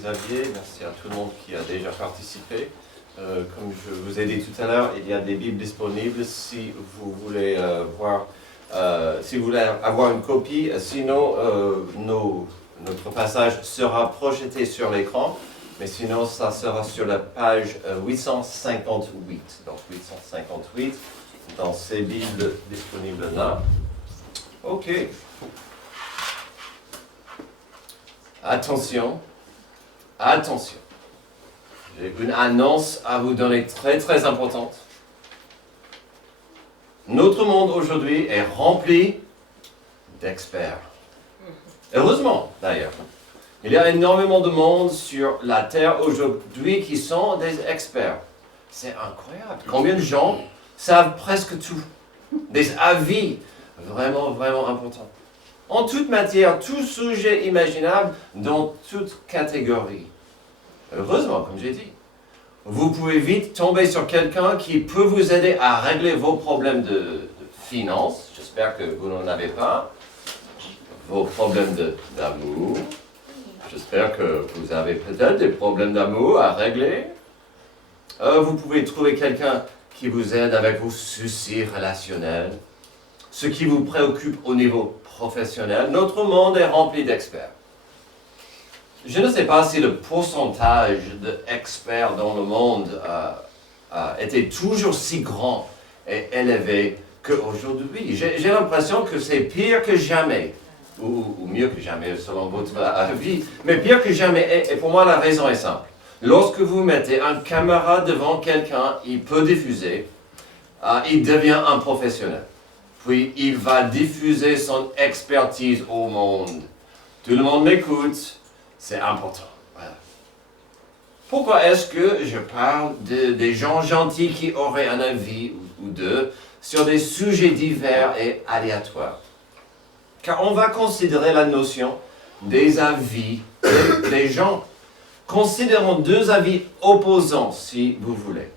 Xavier, merci à tout le monde qui a déjà participé. Comme je vous ai dit tout à l'heure, il y a des Bibles disponibles si vous voulez si vous voulez avoir une copie. Sinon, notre passage sera projeté sur l'écran, mais sinon, ça sera sur la page 858. Donc 858 dans ces Bibles disponibles là. Ok. Attention. J'ai une annonce à vous donner très très importante. Notre monde aujourd'hui est rempli d'experts. Heureusement d'ailleurs. Il y a énormément de monde sur la Terre aujourd'hui qui sont des experts. C'est incroyable. Combien de gens savent presque tout. Des avis vraiment vraiment importants. En toute matière, tout sujet imaginable, dans toute catégorie. Heureusement, comme j'ai dit, vous pouvez vite tomber sur quelqu'un qui peut vous aider à régler vos problèmes de finances. J'espère que vous n'en avez pas. Vos problèmes d'amour. J'espère que vous avez peut-être des problèmes d'amour à régler. Vous pouvez trouver quelqu'un qui vous aide avec vos soucis relationnels. Ce qui vous préoccupe au niveau professionnel. Notre monde est rempli d'experts. Je ne sais pas si le pourcentage d'experts dans le monde était toujours si grand et élevé qu'aujourd'hui. J'ai l'impression que c'est pire que jamais, ou mieux que jamais selon votre avis, mais pire que jamais. Et pour moi, la raison est simple. Lorsque vous mettez un caméra devant quelqu'un, il peut diffuser, il devient un professionnel. Puis il va diffuser son expertise au monde. Tout le monde m'écoute. C'est important. Voilà. Pourquoi est-ce que je parle des gens gentils qui auraient un avis ou deux sur des sujets divers et aléatoires? Car on va considérer la notion des avis des gens. Considérons deux avis opposants, si vous voulez.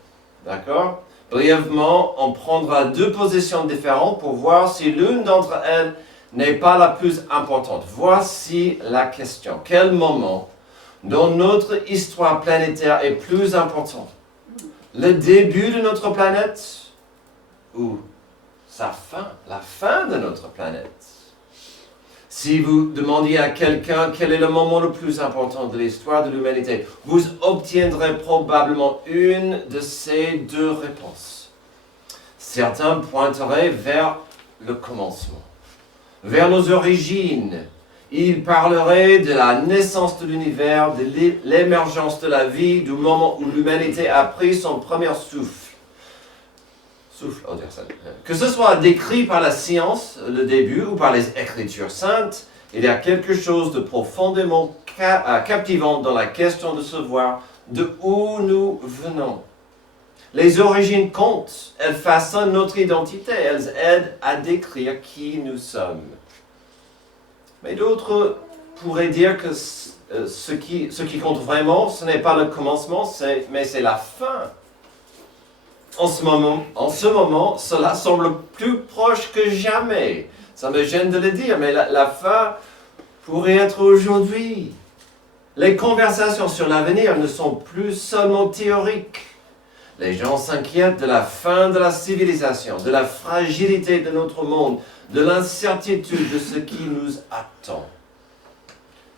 D'accord? Brièvement, on prendra deux positions différentes pour voir si l'une d'entre elles n'est pas la plus importante. Voici la question. Quel moment dans notre histoire planétaire est plus important? Le début de notre planète ou sa fin, la fin de notre planète? Si vous demandiez à quelqu'un quel est le moment le plus important de l'histoire de l'humanité, vous obtiendrez probablement une de ces deux réponses. Certains pointeraient vers le commencement, vers nos origines. Ils parleraient de la naissance de l'univers, de l'émergence de la vie, du moment où l'humanité a pris son premier souffle. Que ce soit décrit par la science, le début, ou par les Écritures saintes, il y a quelque chose de profondément captivant dans la question de savoir de où nous venons. Les origines comptent, elles façonnent notre identité, elles aident à décrire qui nous sommes. Mais d'autres pourraient dire que ce qui compte vraiment, ce n'est pas le commencement, mais c'est la fin. En ce moment, cela semble plus proche que jamais. Ça me gêne de le dire, mais la fin pourrait être aujourd'hui. Les conversations sur l'avenir ne sont plus seulement théoriques. Les gens s'inquiètent de la fin de la civilisation, de la fragilité de notre monde, de l'incertitude de ce qui nous attend.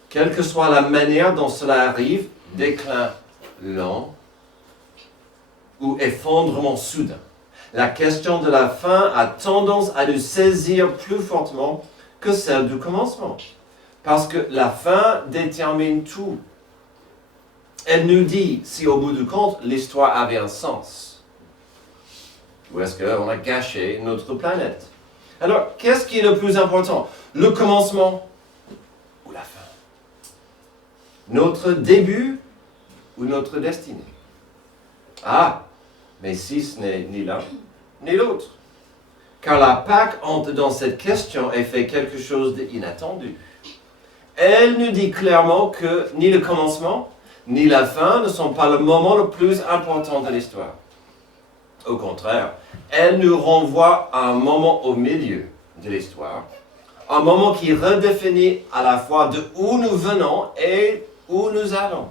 Quelle que soit la manière dont cela arrive, déclin lent, ou effondrement soudain. La question de la fin a tendance à nous saisir plus fortement que celle du commencement. Parce que la fin détermine tout. Elle nous dit si au bout du compte, l'histoire avait un sens. Ou est-ce qu'on a gâché notre planète? Alors, qu'est-ce qui est le plus important? Le commencement ou la fin? Notre début ou notre destinée? Mais si ce n'est ni l'un, ni l'autre. Car la Pâque entre dans cette question et fait quelque chose d'inattendu. Elle nous dit clairement que ni le commencement, ni la fin ne sont pas le moment le plus important de l'histoire. Au contraire, elle nous renvoie à un moment au milieu de l'histoire, un moment qui redéfinit à la fois de où nous venons et où nous allons.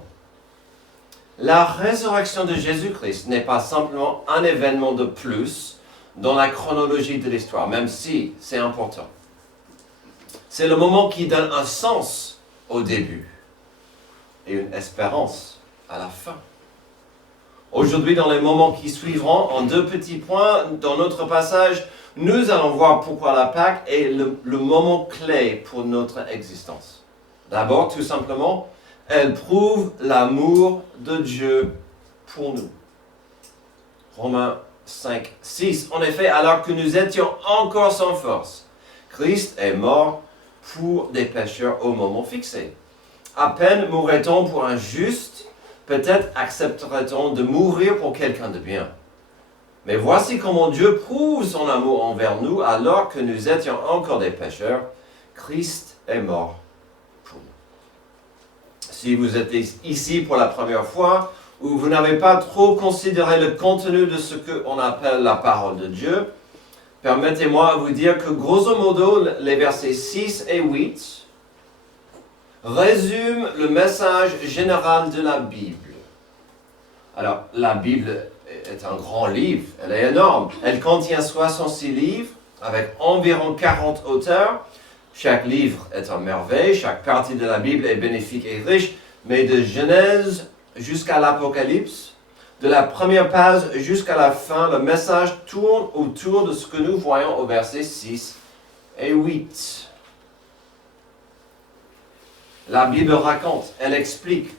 La résurrection de Jésus-Christ n'est pas simplement un événement de plus dans la chronologie de l'histoire, même si c'est important. C'est le moment qui donne un sens au début et une espérance à la fin. Aujourd'hui, dans les moments qui suivront, en 2 petits points, dans notre passage, nous allons voir pourquoi la Pâque est le moment clé pour notre existence. D'abord, tout simplement, elle prouve l'amour de Dieu pour nous. Romains 5, 6. En effet, alors que nous étions encore sans force, Christ est mort pour des pécheurs au moment fixé. À peine mourrait-on pour un juste, peut-être accepterait-on de mourir pour quelqu'un de bien. Mais voici comment Dieu prouve son amour envers nous alors que nous étions encore des pécheurs. Christ est mort pour nous. Si vous êtes ici pour la première fois ou vous n'avez pas trop considéré le contenu de ce qu'on appelle la parole de Dieu, permettez-moi de vous dire que grosso modo, les versets 6 et 8 résument le message général de la Bible. Alors, la Bible est un grand livre, elle est énorme. Elle contient 66 livres avec environ 40 auteurs. Chaque livre est une merveille, chaque partie de la Bible est bénéfique et riche, mais de Genèse jusqu'à l'Apocalypse, de la première page jusqu'à la fin, le message tourne autour de ce que nous voyons au verset 6 et 8. La Bible raconte, elle explique.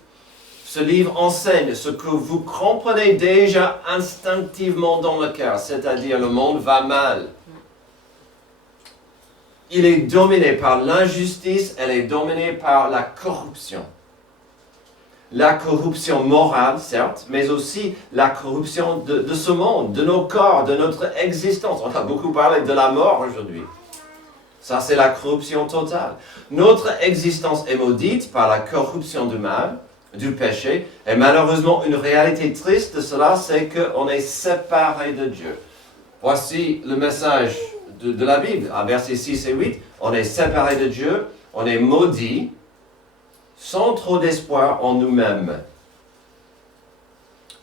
Ce livre enseigne ce que vous comprenez déjà instinctivement dans le cœur, c'est-à-dire le monde va mal. Il est dominé par l'injustice, elle est dominée par la corruption. La corruption morale, certes, mais aussi la corruption de ce monde, de nos corps, de notre existence. On a beaucoup parlé de la mort aujourd'hui. Ça, c'est la corruption totale. Notre existence est maudite par la corruption du mal, du péché, et malheureusement, une réalité triste de cela, c'est qu'on est séparé de Dieu. Voici le message de la Bible, à versets 6 et 8. On est séparé de Dieu, on est maudit, sans trop d'espoir en nous-mêmes.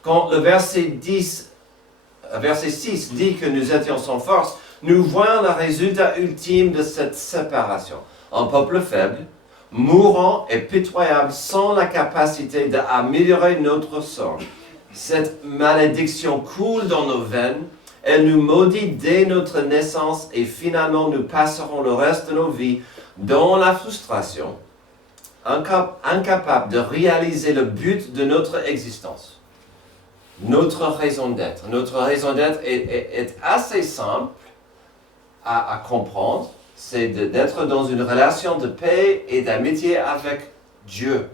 Quand le verset 6 dit que nous étions sans force, nous voyons le résultat ultime de cette séparation. Un peuple faible, mourant et pitoyable, sans la capacité d'améliorer notre sort. Cette malédiction coule dans nos veines, elle nous maudit dès notre naissance et finalement nous passerons le reste de nos vies dans la frustration, incapables de réaliser le but de notre existence. Notre raison d'être. Notre raison d'être est assez simple à comprendre. C'est d'être dans une relation de paix et d'amitié avec Dieu.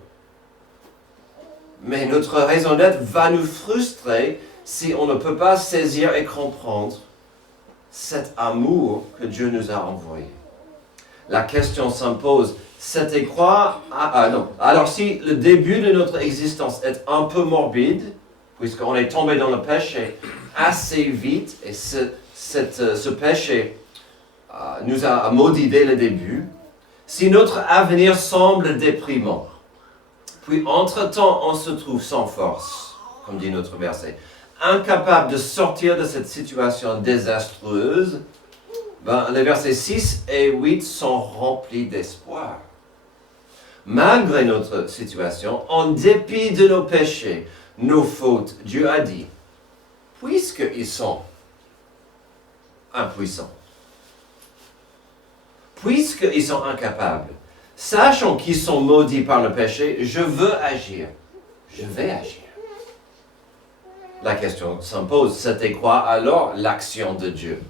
Mais notre raison d'être va nous frustrer si on ne peut pas saisir et comprendre cet amour que Dieu nous a envoyé. La question s'impose, c'était quoi? Alors si le début de notre existence est un peu morbide, puisqu'on est tombé dans le péché assez vite, et ce péché nous a maudit dès le début, si notre avenir semble déprimant, puis entre-temps on se trouve sans force, comme dit notre verset, incapable de sortir de cette situation désastreuse, les versets 6 et 8 sont remplis d'espoir. Malgré notre situation, en dépit de nos péchés, nos fautes, Dieu a dit, puisqu'ils sont impuissants, puisqu'ils sont incapables, sachant qu'ils sont maudits par le péché, je veux agir. Je vais agir. La question s'impose, c'était quoi alors l'action de Dieu?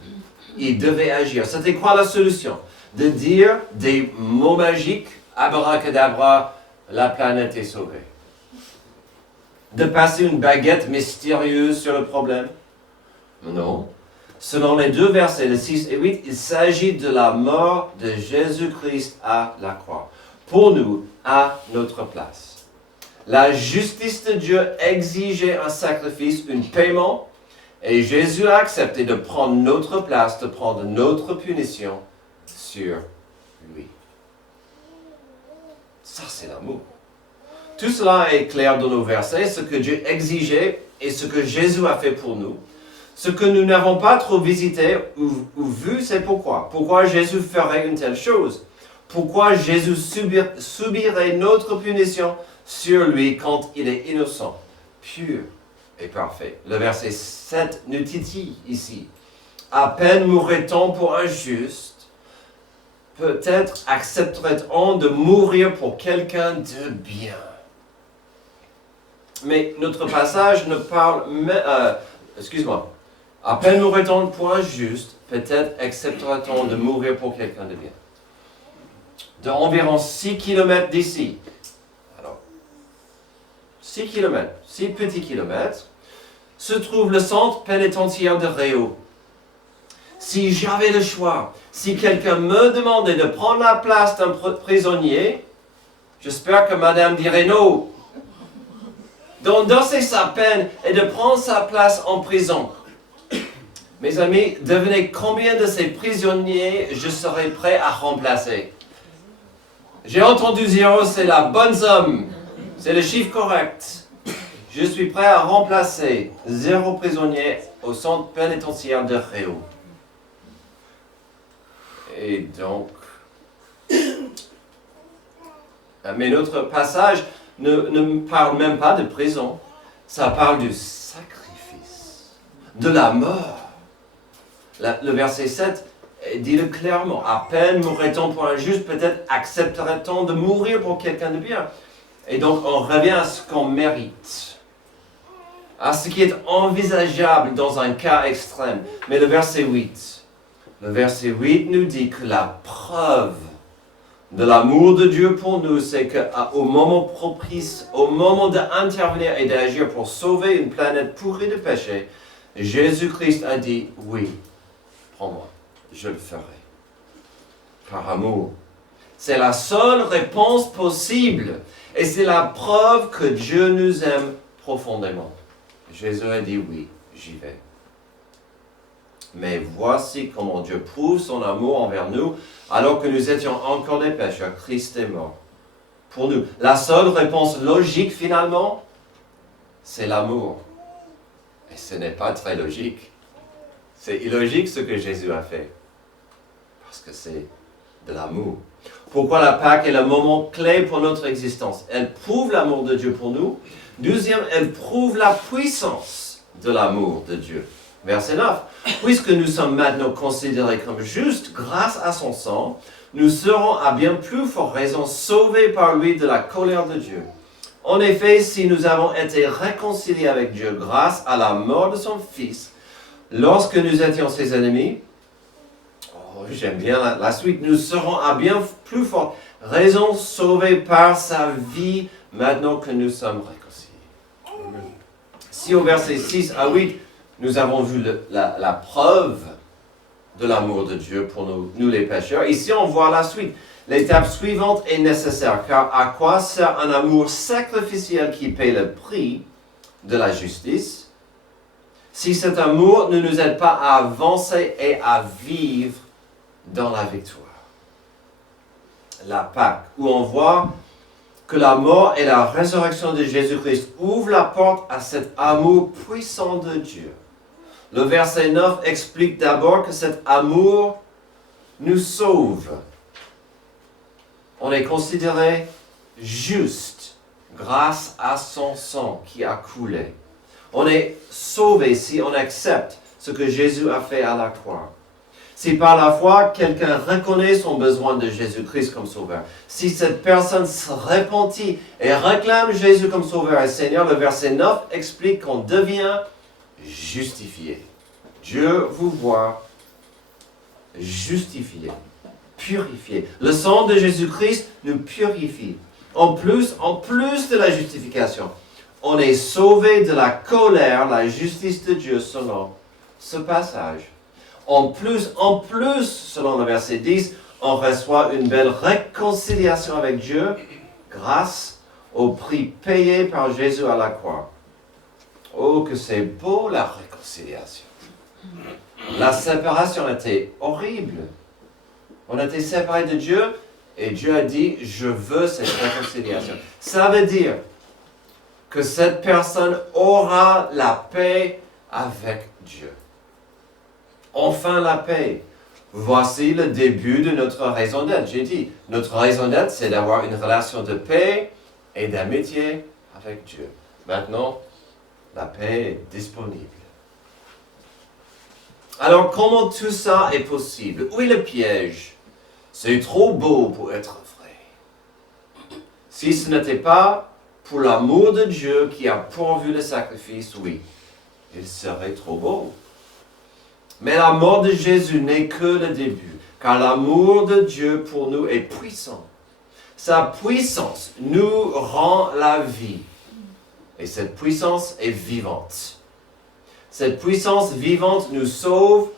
Il devait agir. C'était quoi la solution? De dire des mots magiques, abracadabra, la planète est sauvée. De passer une baguette mystérieuse sur le problème? Non. Selon les 2 versets, le 6 et 8, il s'agit de la mort de Jésus-Christ à la croix. Pour nous, à notre place. La justice de Dieu exigeait un sacrifice, un paiement, et Jésus a accepté de prendre notre place, de prendre notre punition sur lui. Ça, c'est l'amour. Tout cela est clair dans nos versets, ce que Dieu exigeait et ce que Jésus a fait pour nous. Ce que nous n'avons pas trop visité ou vu, c'est pourquoi. Pourquoi Jésus ferait une telle chose? Pourquoi Jésus subirait notre punition sur lui quand il est innocent, pur et parfait? Le verset 7 nous titille ici. À peine mourrait-on pour un juste, peut-être accepterait-on de mourir pour quelqu'un de bien. Mais notre passage ne parle... À peine mourrait-on pour un juste, peut-être accepterait-on de mourir pour quelqu'un de bien. De environ 6 km d'ici. Alors, 6 km, 6 petits kilomètres, se trouve le centre pénitentiaire de Réau. Si j'avais le choix, si quelqu'un me demandait de prendre la place d'un prisonnier, j'espère que madame dirait non. D'endosser sa peine et de prendre sa place en prison. Mes amis, devinez combien de ces prisonniers je serais prêt à remplacer. J'ai entendu 0, c'est la bonne somme. C'est le chiffre correct. Je suis prêt à remplacer 0 prisonniers au centre pénitentiaire de Réau. Et donc... Mais notre passage ne parle même pas de prison. Ça parle du sacrifice, de la mort. Le verset 7 dit-le clairement. À peine mourrait-on pour un juste, peut-être accepterait-on de mourir pour quelqu'un de bien. Et donc on revient à ce qu'on mérite. À ce qui est envisageable dans un cas extrême. Mais le verset 8 nous dit que la preuve de l'amour de Dieu pour nous, c'est qu'au moment propice, au moment d'intervenir et d'agir pour sauver une planète pourrie de péché, Jésus-Christ a dit, oui, prends-moi, je le ferai. Par amour. C'est la seule réponse possible. Et c'est la preuve que Dieu nous aime profondément. Jésus a dit, oui, j'y vais. Mais voici comment Dieu prouve son amour envers nous, alors que nous étions encore des pécheurs. Christ est mort pour nous. La seule réponse logique, finalement, c'est l'amour. Et ce n'est pas très logique. C'est illogique ce que Jésus a fait. Parce que c'est de l'amour. Pourquoi la Pâque est le moment clé pour notre existence? Elle prouve l'amour de Dieu pour nous. Deuxième, elle prouve la puissance de l'amour de Dieu. Verset 9. Puisque nous sommes maintenant considérés comme justes grâce à son sang, nous serons à bien plus forte raison sauvés par lui de la colère de Dieu. En effet, si nous avons été réconciliés avec Dieu grâce à la mort de son Fils, lorsque nous étions ses ennemis, j'aime bien la suite, nous serons à bien plus forte raison sauvés par sa vie maintenant que nous sommes réconciliés. Si au verset 6 à 8, nous avons vu la preuve de l'amour de Dieu pour nous les pécheurs. Ici, on voit la suite. L'étape suivante est nécessaire, car à quoi sert un amour sacrificiel qui paie le prix de la justice, si cet amour ne nous aide pas à avancer et à vivre dans la victoire? La Pâque, où on voit que la mort et la résurrection de Jésus-Christ ouvrent la porte à cet amour puissant de Dieu. Le verset 9 explique d'abord que cet amour nous sauve. On est considéré juste grâce à son sang qui a coulé. On est sauvé si on accepte ce que Jésus a fait à la croix. Si par la foi, quelqu'un reconnaît son besoin de Jésus-Christ comme sauveur, si cette personne se repentit et réclame Jésus comme sauveur et Seigneur, le verset 9 explique qu'on devient justifié. Dieu vous voit justifié, purifié. Le sang de Jésus-Christ nous purifie. En plus de la justification, on est sauvé de la colère, la justice de Dieu selon ce passage. En plus, selon le verset 10, on reçoit une belle réconciliation avec Dieu grâce au prix payé par Jésus à la croix. Oh, que c'est beau la réconciliation. La séparation était horrible. On était séparés de Dieu et Dieu a dit, je veux cette réconciliation. Ça veut dire que cette personne aura la paix avec Dieu. Enfin la paix. Voici le début de notre raison d'être. J'ai dit, notre raison d'être, c'est d'avoir une relation de paix et d'amitié avec Dieu. Maintenant, la paix est disponible. Alors, comment tout ça est possible? Où est le piège? C'est trop beau pour être vrai. Si ce n'était pas pour l'amour de Dieu qui a pourvu le sacrifice, oui, il serait trop beau. Mais la mort de Jésus n'est que le début, car l'amour de Dieu pour nous est puissant. Sa puissance nous rend la vie. Et cette puissance est vivante. Cette puissance vivante nous sauve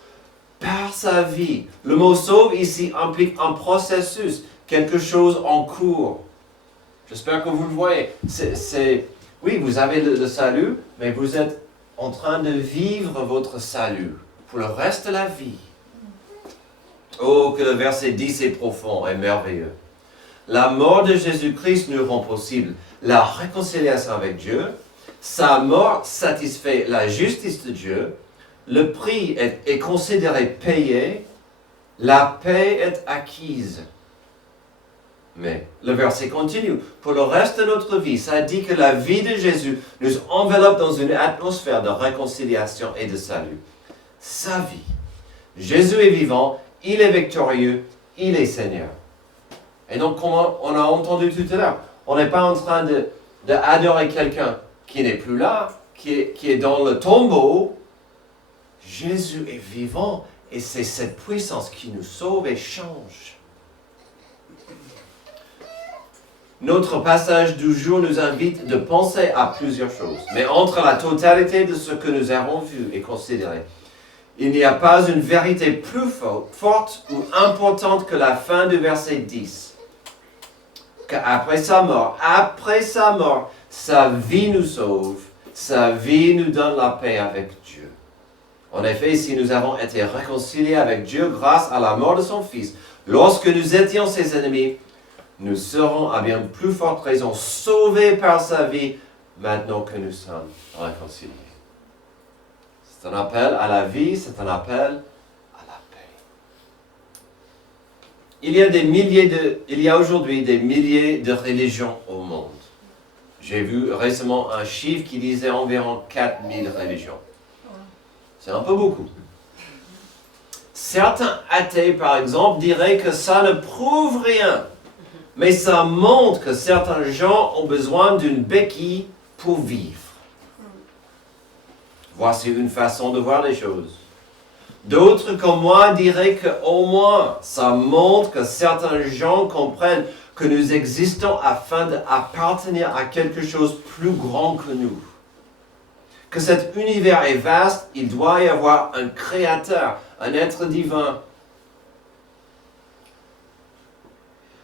par sa vie. Le mot sauve ici implique un processus, quelque chose en cours. J'espère que vous le voyez. Oui, vous avez le salut, mais vous êtes en train de vivre votre salut pour le reste de la vie. Oh, que le verset 10 est profond et merveilleux. La mort de Jésus-Christ nous rend possible la réconciliation avec Dieu. Sa mort satisfait la justice de Dieu. Le prix est considéré payé. La paix est acquise. Mais le verset continue. Pour le reste de notre vie, ça dit que la vie de Jésus nous enveloppe dans une atmosphère de réconciliation et de salut. Sa vie. Jésus est vivant, il est victorieux, il est Seigneur. Et donc, comme on a entendu tout à l'heure, on n'est pas en train d'adorer quelqu'un qui n'est plus là, qui est dans le tombeau. Jésus est vivant et c'est cette puissance qui nous sauve et change. Notre passage du jour nous invite de penser à plusieurs choses. Mais entre la totalité de ce que nous avons vu et considéré, il n'y a pas une vérité plus forte ou importante que la fin du verset 10. Qu'après sa mort, sa vie nous sauve, sa vie nous donne la paix avec Dieu. En effet, si nous avons été réconciliés avec Dieu grâce à la mort de son Fils, lorsque nous étions ses ennemis, nous serons à bien plus forte raison sauvés par sa vie maintenant que nous sommes réconciliés. C'est un appel à la vie, c'est un appel à la paix. Il y a aujourd'hui des milliers de religions au monde. J'ai vu récemment un chiffre qui disait environ 4000 religions. C'est un peu beaucoup. Certains athées, par exemple, diraient que ça ne prouve rien. Mais ça montre que certains gens ont besoin d'une béquille pour vivre. Voici une façon de voir les choses. D'autres comme moi diraient qu'au moins ça montre que certains gens comprennent que nous existons afin d'appartenir à quelque chose de plus grand que nous. Que cet univers est vaste, il doit y avoir un créateur, un être divin.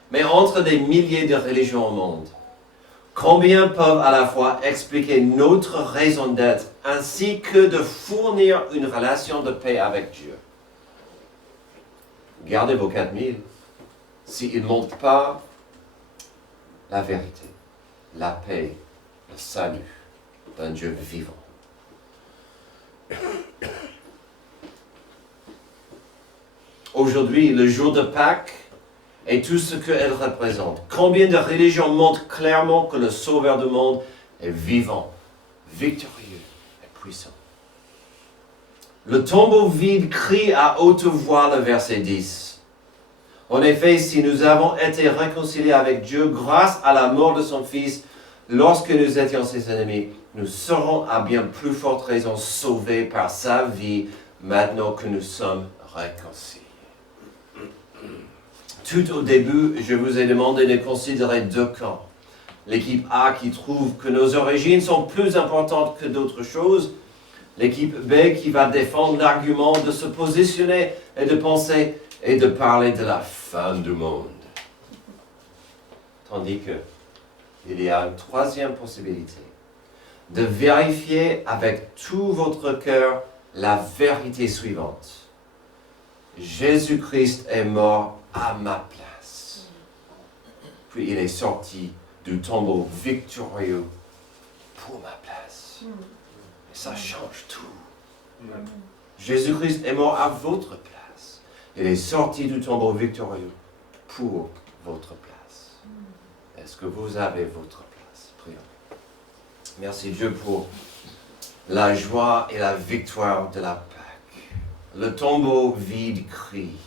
Mais entre des milliers de religions au monde, combien peuvent à la fois expliquer notre raison d'être ainsi que de fournir une relation de paix avec Dieu? Gardez vos 4000 s'ils ne montrent pas la vérité, la paix, le salut d'un Dieu vivant. Aujourd'hui, le jour de Pâques, et tout ce qu'elle représente. Combien de religions montrent clairement que le Sauveur du monde est vivant, victorieux et puissant. Le tombeau vide crie à haute voix le verset 10. En effet, si nous avons été réconciliés avec Dieu grâce à la mort de son Fils, lorsque nous étions ses ennemis, nous serons à bien plus forte raison sauvés par sa vie maintenant que nous sommes réconciliés. Tout au début, je vous ai demandé de considérer deux camps. L'équipe A qui trouve que nos origines sont plus importantes que d'autres choses. L'équipe B qui va défendre l'argument de se positionner et de penser et de parler de la fin du monde. Tandis qu'il y a une troisième possibilité. De vérifier avec tout votre cœur la vérité suivante. Jésus-Christ est mort à ma place. Puis il est sorti du tombeau victorieux pour ma place. Et ça change tout. Jésus-Christ est mort à votre place. Il est sorti du tombeau victorieux pour votre place. Est-ce que vous avez votre place? Prions. Merci Dieu pour la joie et la victoire de la Pâque. Le tombeau vide crie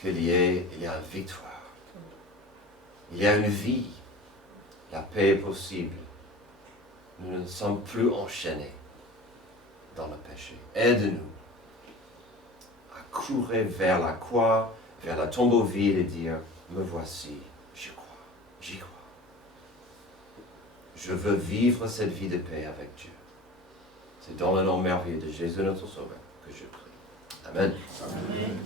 qu'il y a une victoire. Il y a une vie. La paix est possible. Nous ne sommes plus enchaînés dans le péché. Aide-nous à courir vers la croix, vers le tombeau vide et dire, me voici, je crois, j'y crois. Je veux vivre cette vie de paix avec Dieu. C'est dans le nom merveilleux de Jésus notre Sauveur que je prie. Amen. Amen.